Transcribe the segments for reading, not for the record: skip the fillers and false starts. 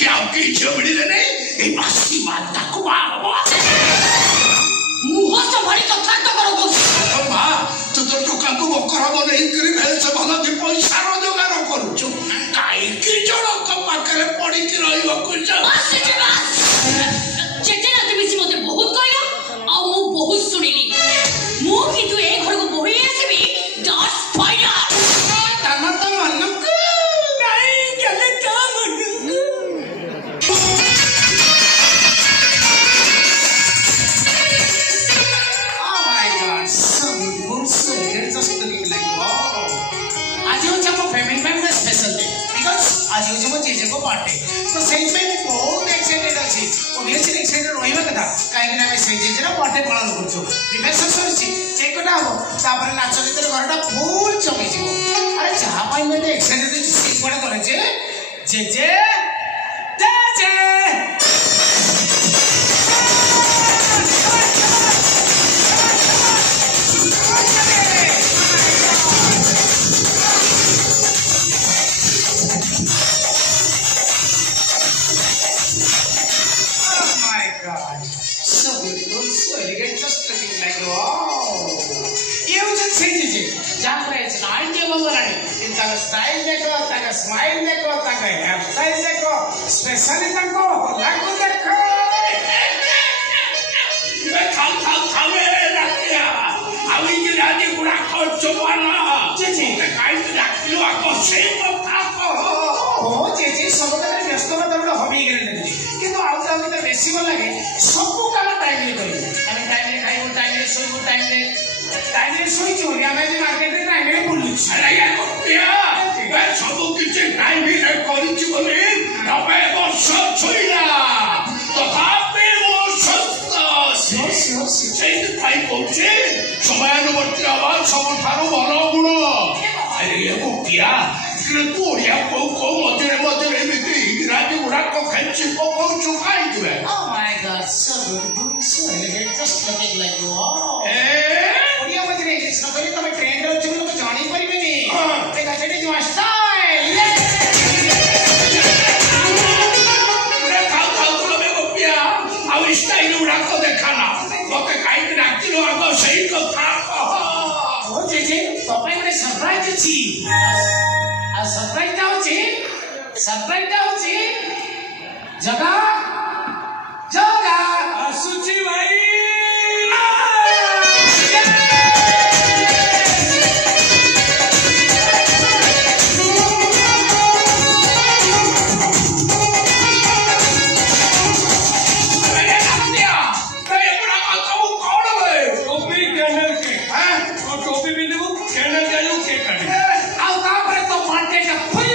के आपके झियो मिले नहीं ए बासी बात ताको बाबा मुह संभाली कथा तो करो बोस अम्मा तू तो टोका को बकर हो नहीं करी भेल से भला दि पैसा रोजगार करूछु काई की जणो को पाकरे पड़ी की रहियो कुछ बस चेचे ना तुम इसी मते बहुत कहया आ मु बहुत सुनिली मु किंतु ए घर को बोही आसीबी डॉट स्पाइडर ताना तो मनक नहीं चले ता मनक Oh my God, so beautiful, so it's just looking like wow. आज हो जब फैमिली टाइम में स्पेशल डे बिकॉज़ आज हो जब चीजें को बर्थडे तो सही में बहुत एक्साइटेड अछि ओबियसली एक्साइटेड रहिबा कथा काहे कि ना सही चीज रा बर्थडे पालन करछु प्रिपरेशन सरिछि चेक कोटा हो तापर नाच गीत घरटा फुल चमई जीवो अरे जहां पाई में एक्साइटेड अछि से कोडा करे जे जे so beautiful, so elegant, just looking like wow. You just say this. Jump right, nine day overrunning. In the style देखो, ताका smile देखो, ताका hairstyle देखो, specially ताको लागू देखो. ये खाओ ये रखिया. अभी के राजी बुरा खाओ चुपवाना. चीची, काई तो रखियो आपको सही मत खाओ. ओ चीची सब का व्यस्त में तो हॉबी करने लगी. किंतु आउट आउट तो बेसी वाला लगे. सब काम टाइम ले करी. हमें टाइम ले खाई वो टाइम ले सोई वो टाइम ले सोई चोरी हमें भी मार्केट में टाइम ले बुल्लू. अरे यार कुत्तिया. मैं सब कुछ टाइम भी ले करी चुके. तबे वो सब छोईला. तो आपने वो सत्ता. सही टाइम पहुँचे. समय अनुवर्ती आवाज सब थारो भलो गुणो. अरे ये कुत्तिया. तू ओडिया को मधुरे में इंग्राजी गुड़ा को खंची को चुकाई जो है. Oh my God, so beautiful, so elegant, just looking like wow. Odia मधुरे इंग्लिश न करी तो मैं ट्रेन रे उचुक लोग जानी परिबे नी. देखा चेटे जो स्टाइल. रे खाओ तो में गोपिया. अब स्टाइल उड़ा को देखाना. ओके काई के राखती लो आगो सही को था. ओ जेजे तो पे में सरप्राइज छी. आ सरप्राइज होची जगह सुची भाई टोपी भी देबो कैंडल जालू केक काटे आ तापर तो बर्थडे का फुल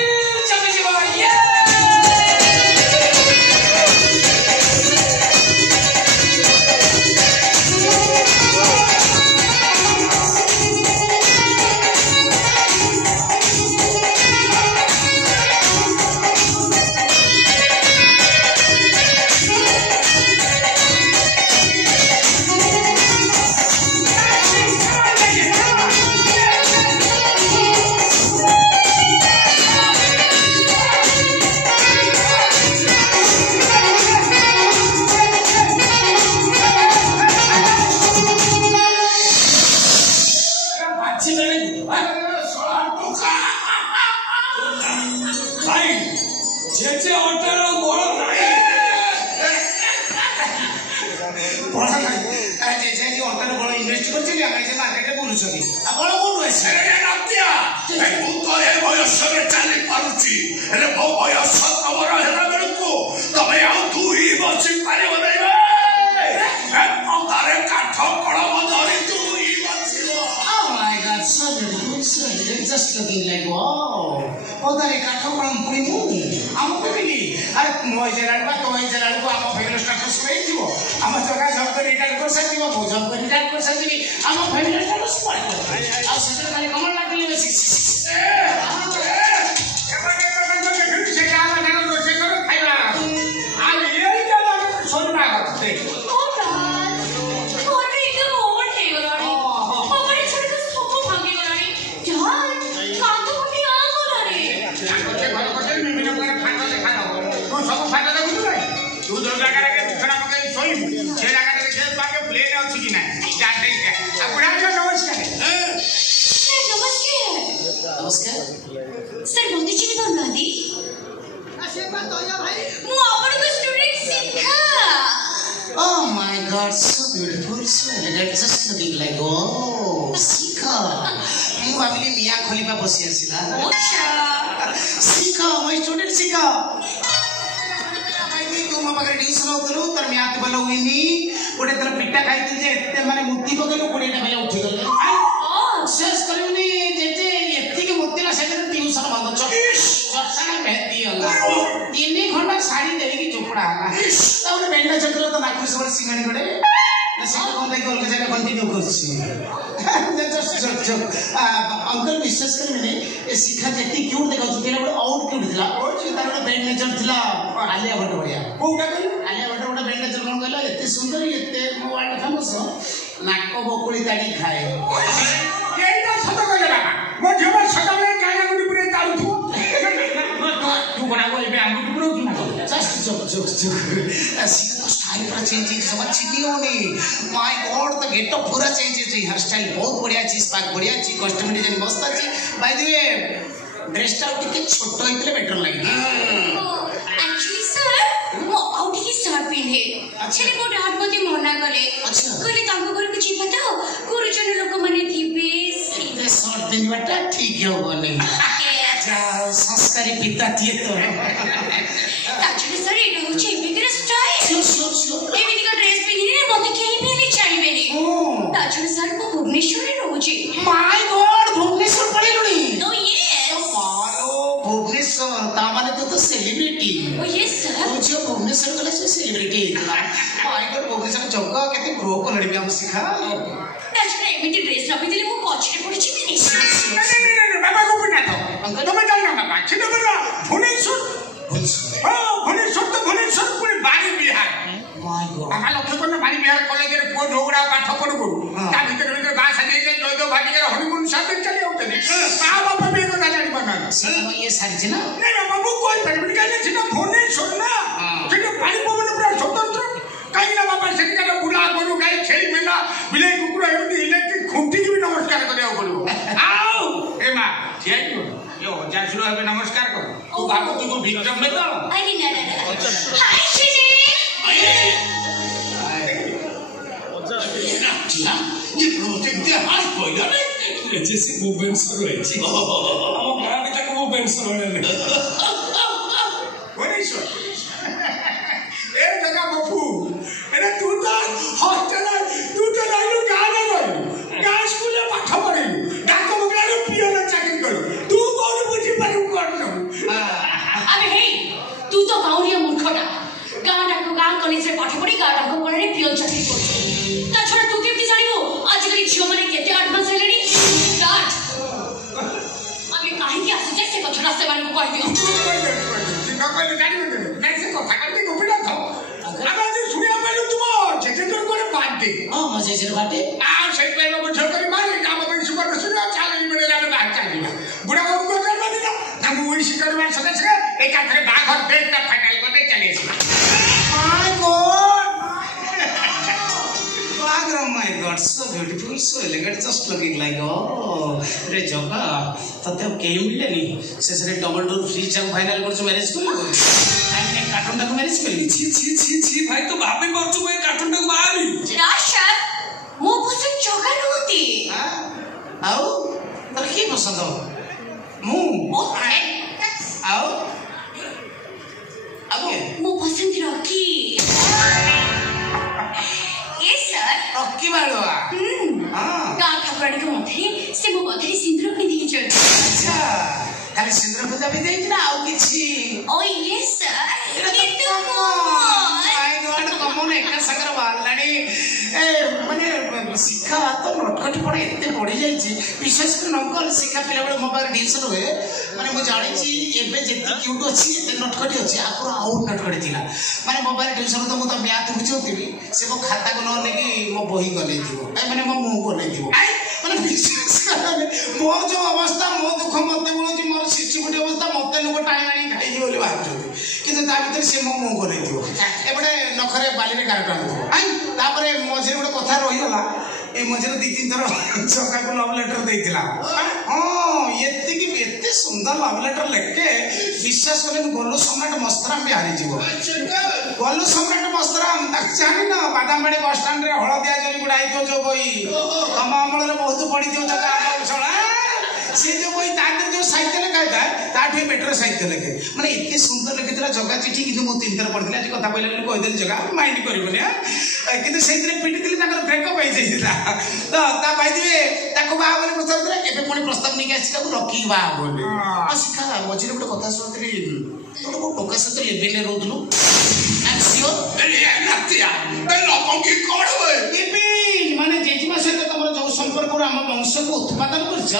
चमक जीवा ये जेचे ऑटो बोल नहीं बोला नहीं जेचे जी ऑटो बोल इन्वेस्ट कर चली हमें जे मार्केट में बोलु छथि आ बोल कोन होइसे रे नतिया ए भूत ए बयस रे चाली पारुची रे भो बयस तमर हेरा बेलको तमे आ तू ही बसी पारिबो नै ए अंधारे काठ कळम धरि तू ही बसिबो. Oh my God, so beautiful, so elegant, just looking like wow. अंधारे काठ कळम पुनी मु आम फैमिली अरे मोय जराड बा तोय जराड को आम फैमिली स्टेटस पे जीवो आम जगह जब कर रिटायर कर सकतीबो भो जब कर रिटायर कर सकतीबी आम फैमिली स्टेटस पर आ सजन खाली कमल लागली बेसी से का ना रोसे करो खाइबा आ ये का ना सोन ना करते ओ यार कोने इधर ओवर थे गलानी हमारे छोटे से सब भागे गलानी यार कांतो भी आ गलानी घर को मिमिन कर खाना ले खाना तो सब सर बोलते चिन्ह पाउनादी मु आपन को student Shikha Oh my God, so beautiful, so elegant, just looking like oh, Sika. ମୁଁ ଭାବିଲି ମିଆ ଖଲିଫା ବସି ଆସିଲା। Sika, my student Sika. ତୁ ମୋ ପାଖରେ ଟିଉସନ ହଉଥିଲୁ ତୋର ମ୍ୟାଥ ଭଲ ହୁଏନି ଗୋଟେ ଥର ପିଟା ଖାଇଥିଲି ଯେ ଏତେ ମାନେ ମୁତି ପକେଇଲୁ 20ଟା ବେଲେ ଉଠିଗଲେ ବିଶ୍ୱାସ କରିବୁନି ଯେତେ ଏତିକି ମୁତିଲା ସେଥିରେ ଟିଉସନ ବନ୍ଦ ଚଟାଣ ଭେଦି ଗଲା 3 ଘଣ୍ଟା ଶାଢୀ ଦେଇକି ଚୋପଡା ହେଲା ତାପରେ ବେଣ୍ଡା ଚକ୍ର ତ ନାକୁ ସବୁବେଳେ ସିଙ୍ଗାଣି ଗଡେ ସେଟା କଣ ତାଇ ଅଲଗା ଜାଗା କଣ୍ଟିନ୍ୟୁ କରୁଛି अंकल विश्वास करेंगे शिखा जेती क्यूट देखाउछु केला बड आउट क्यूट थिला और तार बड बेड नेचर थिला आलिया भट्ट बढ़िया कोटा कहली आलिया भट्ट बड बेड नेचर कोन कहला एते सुंदर एते वर्ल्ड फेमस नाको बकुली ताडी खाए केइटा सत कहले बाबा मो जेमा सदाबे काया गुडी पुरे ताळु तू कोना को एबे आंगुडी पुरो तू ना जस्ट जोक शिखा तो स्टाइल पूरा चेंज सब अच्छी नहीं होनी माय गॉड द गेटअप पूरा चेंज है हेयर स्टाइल बहुत बढ़िया छी स्पार्क बढ़िया छी कॉस्ट्यूम डिजाइन मस्त अछि बाय द वे ड्रेस टा टिके छोटो हितले बेटर लागि एक्चुअली सर वो आउट की स्टार्ट पिने छले को डाट मते मना कले कहले तांको घर को चिपा तो गुरुजन लोक माने थिबे इतने शॉर्ट दिन बटा ठीक हो नहीं अच्छा संस्कारी पिता थिए तो एक्चुअली सर इट होचे बिगर स्टाइल sure एमिति का ड्रेस पिने मते केही भी चाहिबे नी एक्चुअली सर को भुवनेश्वर रे रहउचे माय गॉड भुवनेश्वर पड़े लुनी ओ यस मारो भुवनेश्वर ता माने तो सेलिब्रिटी ओ यस सर मुझे भुवनेश्वर कले से सेलिब्रिटी माय गॉड भुवनेश्वर जगह केते ग्रो को लड़ी हम सिखा एक्चुअली एमिति ड्रेस रखि दिले मु पछरे पड़छि नी नहीं बाबा को बिना तो तुम जान ना बाबा छिने बरा भुवनेश्वर हां भुवनेश्वर तो भुवनेश्वर पूरी बारी बिहार माय गॉड आमा लक्ष्मण बारी बिहार कॉलेज रे पो ढोगड़ा पाठ पढबो ता भीतर बा साजे जे जयदेव भाटी रे हनीमून साथे चली आउते मा बाबा बे को जानि बना से ये सारी छी ना नहीं बाबा मु कोई परमिट काने छिना भुवनेश्वर ना छिने पानी पवन पूरा स्वतंत्र काई ना बाबा सेठी का बुला गोरु गाई छेली मेना बिले कुकुर एमती इलेक्ट्रिक खुंटी की भी नमस्कार करिया पड़ो आओ ए मा छिया यो जासुर हबे नमस्कार कर तू बाबू तू को विक्रम में तो अरे ना हाय श्री ये प्रोजेक्ट दे हाय कोइला रे जैसे भुवनेश्वर है जी हम गांव में तक भुवनेश्वर है भुवनेश्वर ए जगह बफू अरे तू तो हॉस्टल तू तो लाइलो गाना गयो गा स्कूल में पाठ पढ़ी डाक बंगला रे पियन चाकरी कर तू कोन बुझी पारू कर अबे हे तू तो गाउरिया मूर्खटा गाँ कॉलेज रे पाठ पढ़ी गाँ डाक बंगला रे पियन चाकरी कर ता छोड़ तू केमती जानिबो आजकल झियो माने केते एडवांस हेलेनी स्टार्ट अबे काहे की आसे से कथरा से माने कह दियो ना कोई गाड़ी में नहीं से কথা करते गोपिड़ा था अबे जे सुनिया पहले तुम जेजे तोर कोने बात दे हां मजे जे बाटे आ से पहले वो झल करी मार काम में सुपर सुनिया चाले मेरे लाने बात चल बुढ़ा बाबू को कर मत ना हम वही शिकार में सदस्य एक आखरे भाग और देख तक फाइनल को दे चले my God my god so beautiful so elegant just looking like oh रे जका तते के मिलले नी से डबल डोर फ्रिज जब फाइनल करछ मैरिज को आइने कार्टून को मैरिज करी छी भाई तो भाभी परछु मैं कार्टून को बाहरी राशद मो पसंद जका नोती आओ तर की पसंद हो मु ओके आओ आगे मो पसंद रॉकी रॉकी बालुआ हां गाँ ठाकुरानी को मथरी से मो मथरी सिंदूर पिंदी छ अच्छा खाली सिंदूर पूजा भी देई ना आउ किछि ओ यस सर इतो आई गॉड कमन एक संगर वालनी ए माने शिक्षा तो नटखटी पड़े एते बढ़ी जाई छी विशेष कर नंकल शिक्षा पिला बळे मोबाइल ट्यूशन हुए माने मु जानि छी एबे जेति क्यूट अछि एते नटखटी अछि आपुर आउट नटखटी थिला माने मोबाइल ट्यूशन तो मु तो म्याथ बुझौतिबी से मो खाता को न लेकी मो बही गले दिबो ए माने मो मुंह को ले दिबो माने विशेष कर मोर जो अवस्था मो दुख मते बोलछि मोर सिचुएटी अवस्था मते लोग टाइम आनी खाइ दियो बोली भाबछथि किंतु ता भीतर से मो मुंह को ले दिबो एबडे नखरे बाली रे गारटा दिबो आई तापरे मझे गोटे कथा रही गला ए मझे 2-3 थर चका को लव लेटर देइतिला हां एत्ते की एत्ते सुंदर सुंदर लव लेटर लेके विश्वास करें गोलू सम्राट मस्तराम भी हारी जीव गोलू सम्राट मस्तराम ताक जानी ना बादामबाड़ी बस स्टैंड रे हलदिया जरी गुड़ाई तो जो बई तम अमल रे बहुत पड़ी दियो जगह छड़ा से जो बई ताकर जो साहित्य लिखा था ताठे बेटर साहित्य लिखे माने इतने सुंदर लिखितला जगह चिठी किंतु मो तीन थर पढ़िला जे कथा कहले कहि देल जगह माइंड करबोनी किंतु सेइतरे पिटी दिली ताकर ब्रेकअप होई जाइला तो ता भाई दिवे ताको बा बोले प्रस्ताव दे एबे कोनी प्रस्ताव नहीं आसी ताको रखी बा बोले शिखा मझिरे गोटे कथा सुनतली तोड़ को टोका सहित लेवल रे रोदलु आई एम श्योर अरे नतिया ए लोगों की कोड होए एबे माने जेजिमा सहित तमरो जो संपर्क रो हम वंश को उत्पादन करछ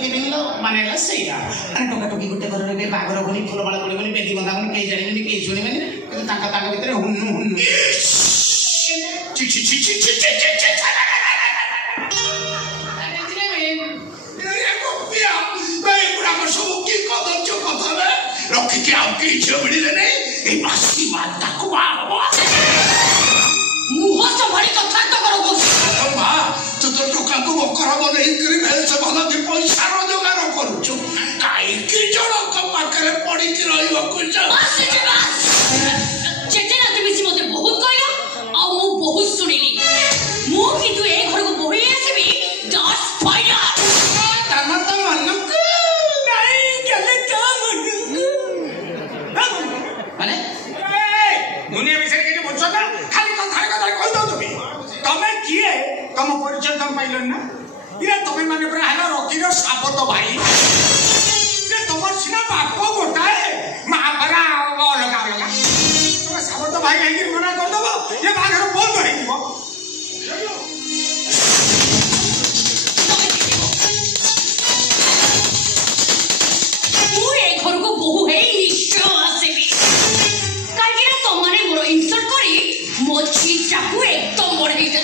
कि बिलो मानेला सैया अरे टोका टोकी गोटे घर रे बागर बनी फुलमाला पड़े बनी बेदी बंधा बनी केई जानिबेनी केई सुनिबेनी किंतु ताका ताका भितरे हुन्नु हुन्नु ची ची ची ची ची ची ची रखी के आपकी इच्छा बड़ी नहीं ये बासी बात का कुमार हो मुंह से बड़ी कथा तो करो बोल मां तो टोका को बकर हो नहीं करी भेल से भला दि पैसा रोजगार करू छु काई की जणो को पाकरे पड़ी की रहियो कुछ बस चेचे ना तुम इसी मते बहुत कहला आ मु बहुत सुनिली मु कि तू ए घर को बोही आसीबी डॉट फाइनल तमन तो मन को नहीं गले काम माने दुनिया विषय के बुझो ना खाली कथा कह दो तुम्हें किए तुम परिचय तुम पाइल ना ये तुम्हें माने पर हला रॉकी रो सापत भाई ये तुमर सिना बाप गोटाए मां बरा लगा लगा तुम सापत भाई है कि मना कर दबो ये बागर बोल दो हिबो मु ए घर को बहु है निश्चय आसीबी काहे ना तमने मोर इंसल्ट करी मो चीटा को एकदम बढ़ाई दे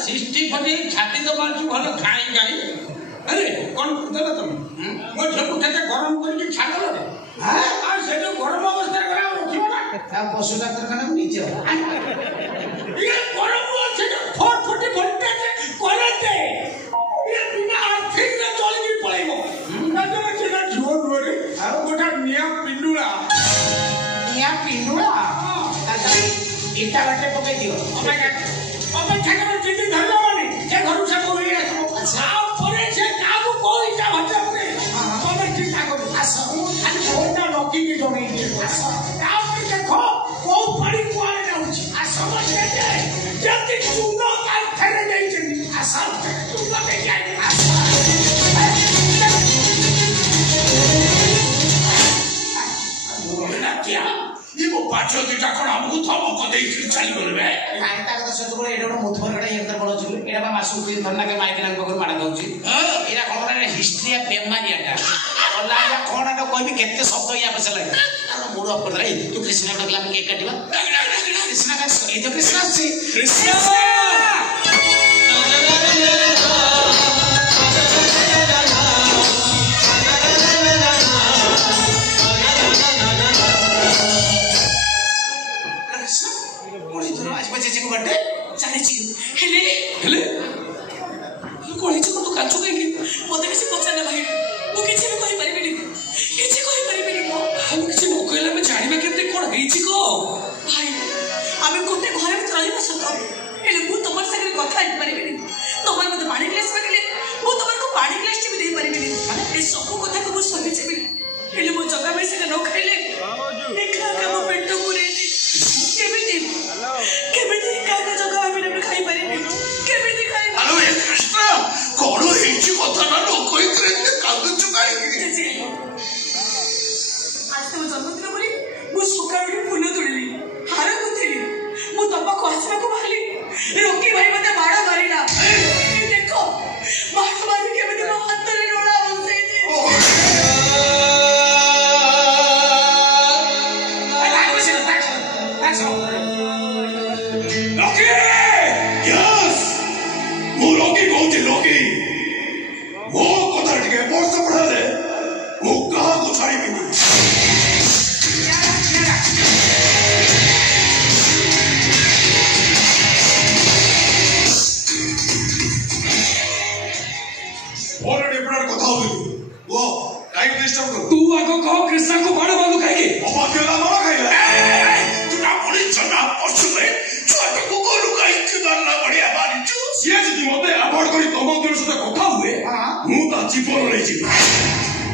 सिस्टी फटी छाती तो मारछु भलो खाई गाई अरे कोन देला तुम मो झपु ठेके गरम करके छाडल रे हां आ से जो गरम अवस्था करा रखियो ना ता पशु डाक्टर खाना नीचे ये गरम हो से फट फटी वोल्टेज करते ये बिना आर्थिक न चलगी पळेबो ना तो जेना जोर रे आ गोटा निया पिंडुला इटा बाटे पके दियो अब ठेकर जिंदगी धरला माने जे घरु से को ये अच्छा परे से काबू कोई जा भटकते तमे चिंता करो आसा खाली होता लकी की जोने आसा आप देखो को पड़ी कोआले जाउची आसा समझे जे जति चुनो काल फेरे नहीं चली आसा चुनो के जाए आसा क्या ये वो पाछो दिटा कोन हमहु थमक देई चली गलबे कांटा का सत को एडो मुथवर गडा यंत्र बडो छु एडा बा मासु के धरना के माइक नाम बगर माडा दउची एरा कोन रे हिस्ट्री ऑफ पेमानियाटा अल्लाह या कोन तो कोई भी केते शब्द या पछ लगे आ मूड ऑफ कर दे तू कृष्ण को गला में केक काटिबा कृष्ण का ए जो कृष्ण से कृष्ण बर्थडे जाने छी हेले हेले कोली छी को तो काचो के मते किसी पछाना भाई मु किछि भी कहि परिबेनी किछि कहि परिबेनी मो हम किछि न कहला में जानिबा केते कोन हेइ छी को भाई आमे कोते घरे में रहलिबा सत हेले मु तमर संगे कथा हि परिबेनी तमर मते पानी ग्लास मांगले मु तमर को पानी ग्लास भी दे परिबेनी ए सब कथा को मु सुनि छी हेले मो जगह में से न खाइले एकला का मो पेट पुरे केमिति काका जगह में न खाई परिबेनी केमिति खाई हेलो ए कृष्ण कोन हेइ छी कथा न कोई करे कादु चुकाई आज तो जन्मदिन बोली मु सुकाउडी फूल तोड़ली हार गुथली मु तम्बा को हसना को मारली रोकी भाई मते मारा मारिला ए देखो मार मार के मते हाथ रे रोड़ा बसई दे Loki! Yes! Mu Loki कहते Loki. वो कतर टिके मोर से पढ़ा ले. वो कहाँ को छाड़ी भी नहीं. ଆଗ କହ କୃଷ୍ଣା କୁ ବାଣ ବାନ୍ଧୁ ଖାଇକି ଅବାଧ୍ୟତା ମନ ଖାଇଲା ତୁଟା ପଡ଼ି ଚନା ପଶୁବେ ଛୁଆଟାକୁ ଗୋରୁ ଗାଇକି ମାରିଲା ବଢିଆ ମାରିଛୁ ସିଏ ଯଦି ମତେ ଆଭଏଡ କରି ତମ ଦୁଇ ସହିତ କଥା ହୁଏ ମୁଁ ତା ଜୀବନ ନେଇଯିବି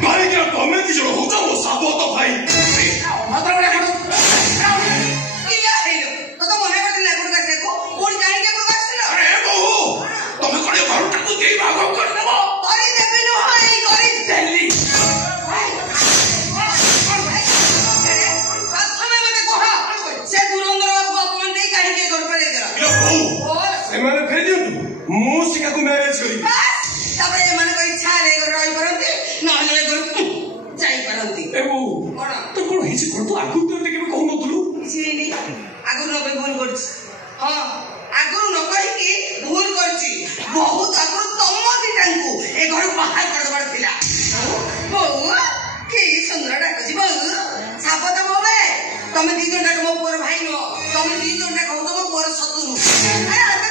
କାହିଁକି ତମେ ଦି ଜଣ ହଉଛ ମୋ ସାବତ ଭାଇ ତମେ କଣ ଘରଟାକୁ ଦେଇ ଭାଗ କରିଦେବ ସେମାନେ ଫେରି ଦିଅନ୍ତୁ ମୁଁ ଶିଖାକୁ ମ୍ୟାରେଜ କରିବି ତାପରେ ଏମାନଙ୍କ ଇଚ୍ଛାରେ ରହିପାରନ୍ତି ନହେଲେ ଘରକୁ ଯାଇପାରନ୍ତି ଏ ବୋଉ ତ କଣ ହେଇଛି କଣ ତୁ ଆଗରୁ ତ କେବେ କହୁନଥିଲୁ କିଛି ହେଇନି ଆଗରୁ ନ କହି ଭୁଲ କରିଛି ହଁ ଆଗରୁ ନ କହିକି ଭୁଲ କରିଛି ବହୁତ ଆଗରୁ ତମ ଦିଟାଙ୍କୁ ଏ ଘରୁ ବାହାର କରିଦେବାର ଥିଲା ବୋଉ କି ସୁନ୍ଦର ଡାକୁଛି ବୋଉ ସାବତ ବୋବେ ତମେ ଦି ଜଣ ଡାକ ମୋ ପୁଅର ଭାଇ ନୁହଁ ତମେ ଦି ଜଣ ଡାକ ହଉଛ ମୋ ପୁଅର ଶତ୍ରୁ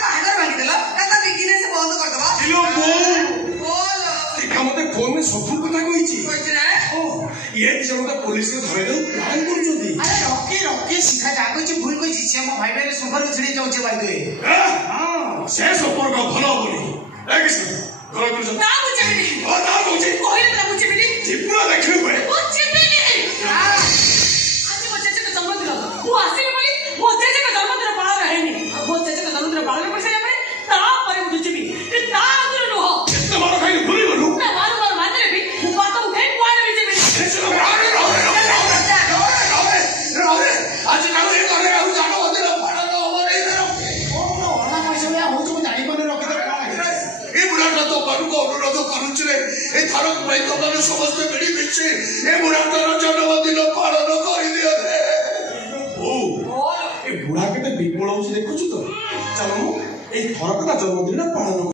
ବାହାଘର ଭାଙ୍ଗିଦେଲ ତା ବିଜନେସ ବନ୍ଦ କରିଦବ ଶିଖା ମତେ ଫୋନରେ ସବୁ କଥା କହିଛି ଇଏ ଦି ଜଣ ମତେ ପୋଲିସରେ ଧରେଇଦେଉ ପ୍ଲାନ୍ କରୁଛନ୍ତି ଆରେ ରକେ ଶିଖା ଯାହା କହିଛି ଭୁଲ କହିଛି ସେ ଆମ ଭାଇ ଭାଇରେ ସମ୍ପର୍କ ଛିଡେଇ ଯାଉଛି ଭାଇ ଦୁଏ ସେ ସମ୍ପର୍କ ଭଲ ହବନି ନା ବୁଝିବିନି କହିଲେ ନା ବୁଝିବିନି ତ୍ରିପୁରା ଦେଖିଲେ ହୁଏ ବୁଝିବିନି ଆଜି ମୋ ଜେଜେଙ୍କ ଜନ୍ମଦିନ ମୁଁ ଆସିବି ବୋଲି ମୋ ଜେଜେଙ୍କ ଜନ୍ମଦିନ ପାଳନ ହେଇନି ମୋ ଜେଜେଙ୍କ ଜନ୍ମଦିନ ପାଳନ କରିସାରିଲା ପରେ ତାପରେ ମୁଁ ବୁଝିବି ତା ଆଗରୁ ନୁହଁ କେତେ ମାର ଖାଇଲି ଭୁଲିଗଲୁ ନା ମାର ମାରିଲେ ବି ମୁଁ ବାଟ ଉଠେଇ କୁଆଡେ ବି ଯିବିନି ଆଜି କାଲି ଘରେ ଆଉ ଜାଣ ମନ୍ଦିର ପାଳନ ହବ ନାହିଁ ଅଣା ପଇସା ଭଳିଆ ହଉଛି ମୁଁ ଜାଣିପାରୁନି ରଖିଦେଲେ କଣ ଏ ବୁଢାଟା ତ ମାନଙ୍କୁ ଅନୁରୋଧ କରୁଛି ରେ ଏ ଥରକ ପାଇଁ ତମାନେ ସମସ୍ତେ ମିଳିମିଶି ଏ ବୁଢାଟାର ଜନ୍ମଦିନ ପାଳନ କରିଦିଅ ରେ ଓ ଏ ବୁଢା କେତେ ବିପଳ ହଉଛି ଦେଖୁଛୁ ତ ଚାଲ ମୁଁ ଏଇ ଥରକଟା ଜନ୍ମଦିନ ପାଳନ